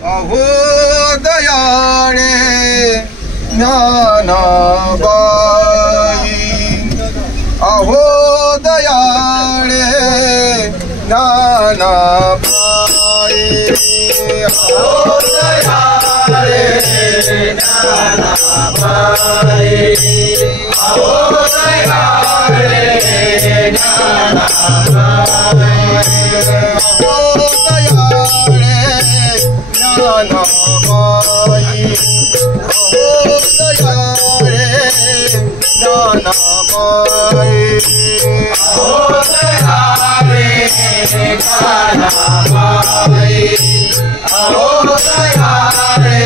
अहो दयाळे ज्ञानाबाई, अहो दयाळे ज्ञानाबाई, अहो दयाळे ज्ञानाबाई, अहो दयाळे ज्ञानाबाई, अहो दयाळे ज्ञानाबाई, अहो दयाळे ज्ञानाबाई, अहो दयाळे ज्ञानाबाई, अहो दयाळे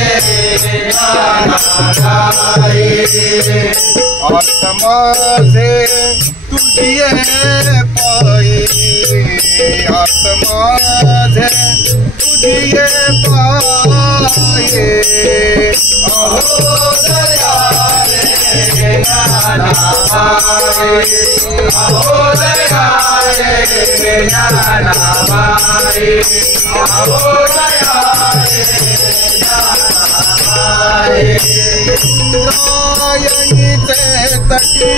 ज्ञानाबाई, आत्माझे तुझी पायी, आत्माझे तुझी पायी, अहो दयाळे ज्ञानाबाई, अहो दयाळे ज्ञानाबाई, अहो दयाळे ज्ञानाबाई, इंद्रायणीचे तटी,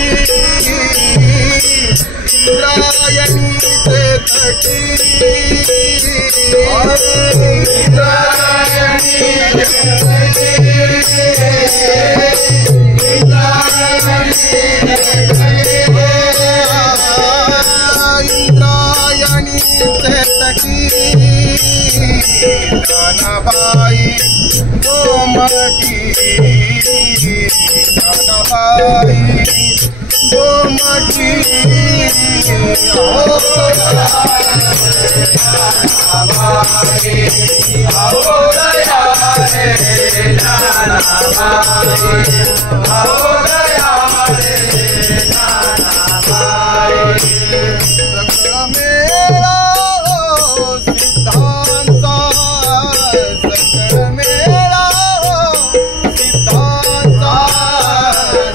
इंद्रायणीचे तटी, इंद्रायणीचे तटी, इंद्रायणीचे तटी, ज्ञानाबाई गोमटी, ज्ञानाबाई गोमटी, अहो ज्ञानाबाई, अहो दयाळे ज्ञानाबाई, अहो दयाळे ज्ञानाबाई, सकळ मेळा सिद्धांचा, सकळ मेळा सिद्धांचा,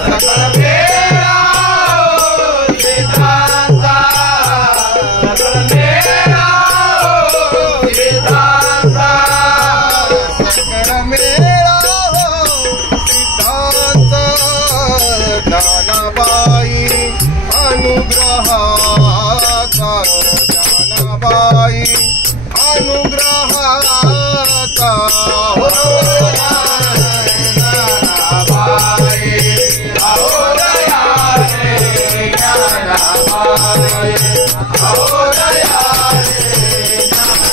सकळ मेळा सिद्धांचा, सकळ मेळा सिद्धांचा, सकळ मेळा सिद्धांचा, ज्ञानाबाई अनुग्रहाचा, ज्ञानाबाई अनुग्रहाचा, हो ज्ञानाबाई, अहो दयाळे ज्ञानाबाई, अहो दयाळे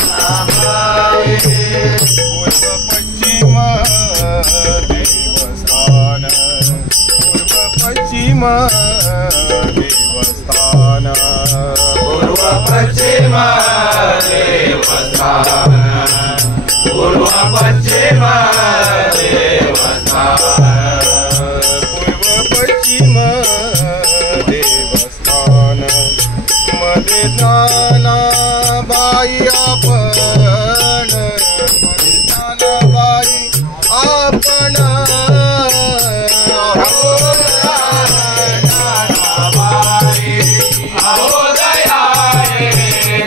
ज्ञानाबाई, पूर्व पश्चिम देवस्थान, पूर्व पश्चिम देवस्थान, पूर्व पश्चिम देवस्थान, पूर्व पश्चिम देवस्थान, पूर्व पश्चिम देवस्थान, मध्ये ज्ञानाबाई आपण, मध्ये ज्ञानाबाई आपण, अहो ज्ञानाबाई, अहो दयाळे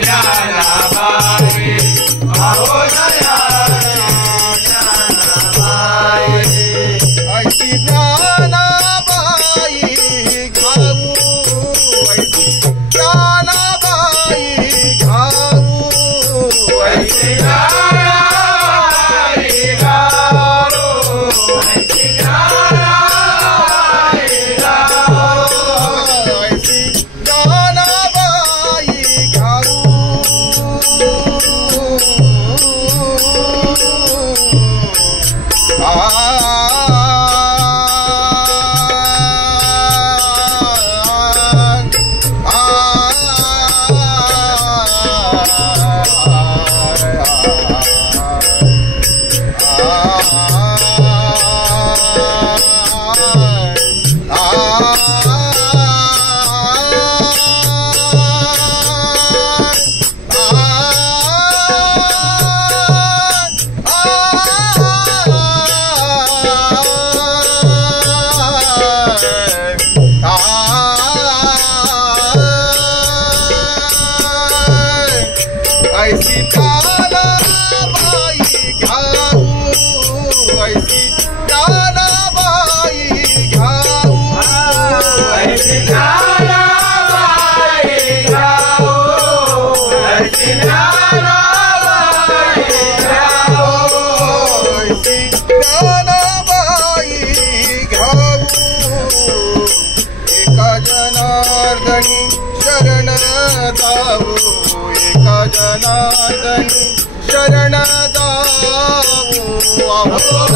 ज्ञानाबाई, अहो दयाळे ज्ञानाबाई, शरण जाऊ अहो